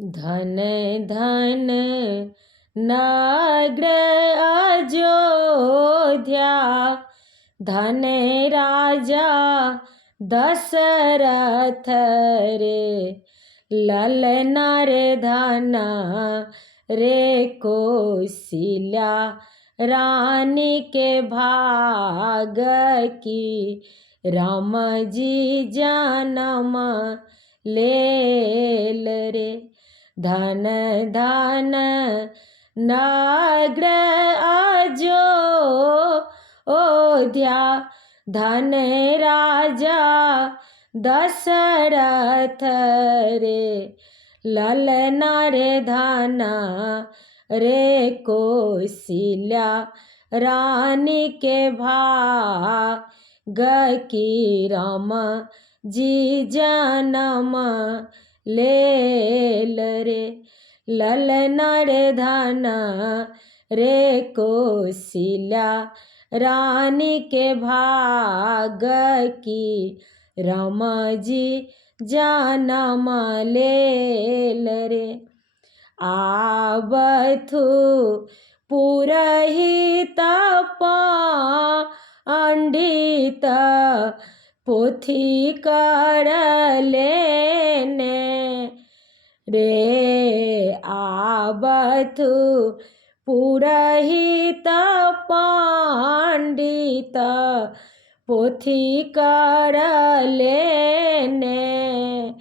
धन धन नग्र अयोध्या, धन राजा दशरथ रे। ललना रे धना रे कौशल्या, रानी के भाग की राम जी जन्म लेल रे। धन धन नग्र अयोध्या, धन राजा दशरथ रे। ललना रे धना रे कौशल्या, रानी के भाग की राम जी जन्म लेल रे। ललना रे धना रे कौशल्या, रानी के भाग की राम जी जन्म लेल रे। आवथु पुरहित पंडित, पोथी कर लेने रे। आवथु पुरहित पंडित, पोथी कर लेने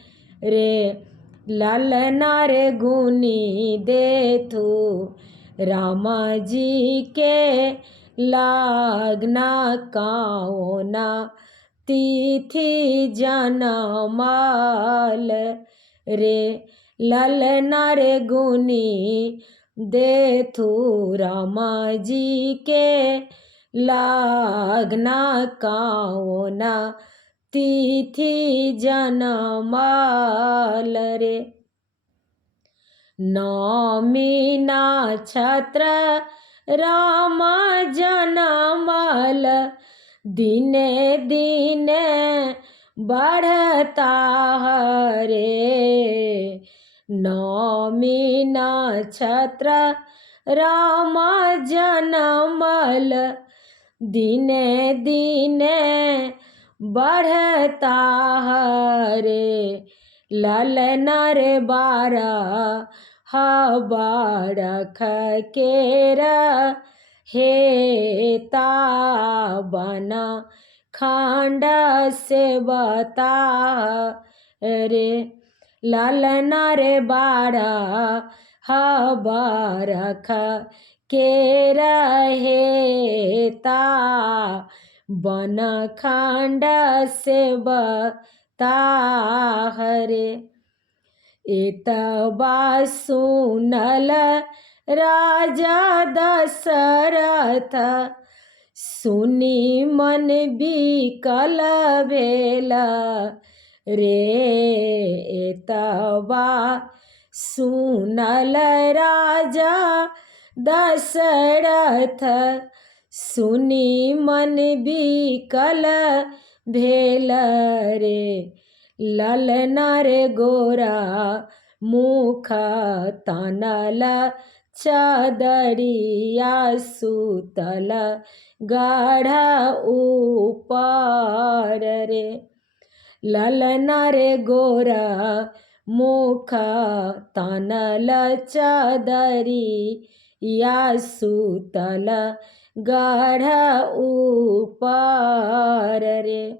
रे। ललना रे गुनी देथु राम जी के लगना काओना, तिथि जनमल रे। ललना रे गुनी देथु राम जी के लगना काओना, तिथि जनमल रे। नौमी नक्षत्र राम जनमल, दिने दिने बढ़ता रे। नौमी नक्षत्र राम जनमल, दिने दिने बढ़ता रे। ललना रे बारह बारख केरा हेता, बना खंड से बता रे। ललना रे बारह बारख के रहेता, बन खंड से बता रे। एतबा सुनल राजा दशरथ, सुनी मन बिकल भेला रे। एतबा सुनल राजा दशरथ, सुनी मन बिकल भेल रे। ललना रे गोरा मुख तनल, चदरिया सुतल गढ़ ऊपर रे। ललना रे गोरा मुख तनल, चदरिया सुतल गढ़ ऊपर रे।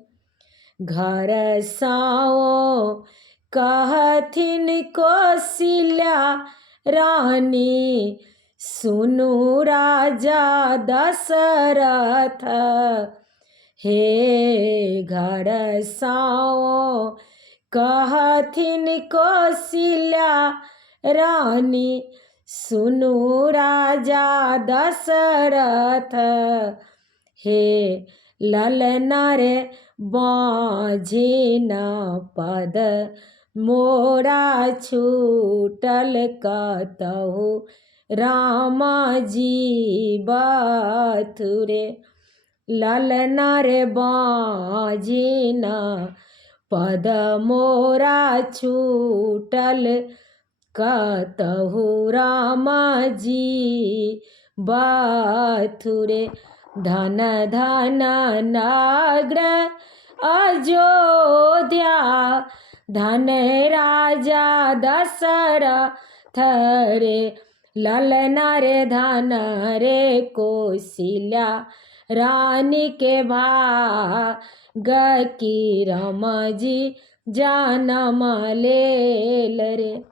घर साओ कहथिन कौशल्या रानी, सुनु राजा दशरथ हे। घर साओ कहथिन कौशल्या रानी, सुनु राजा दशरथ हे। ललना रे बाँझिन पद मोरा छूटल, कतहु राम जी बथुरे। ललना रे बाँझिन पद मोरा छूटल, कहतहु राम जी बाथुरे। धन धन नगर अयोध्या, धन राजा दशरथ रे। ललना रे धन रे कौशल्या, रानी के भाग की राम जी जन्म लेल रे।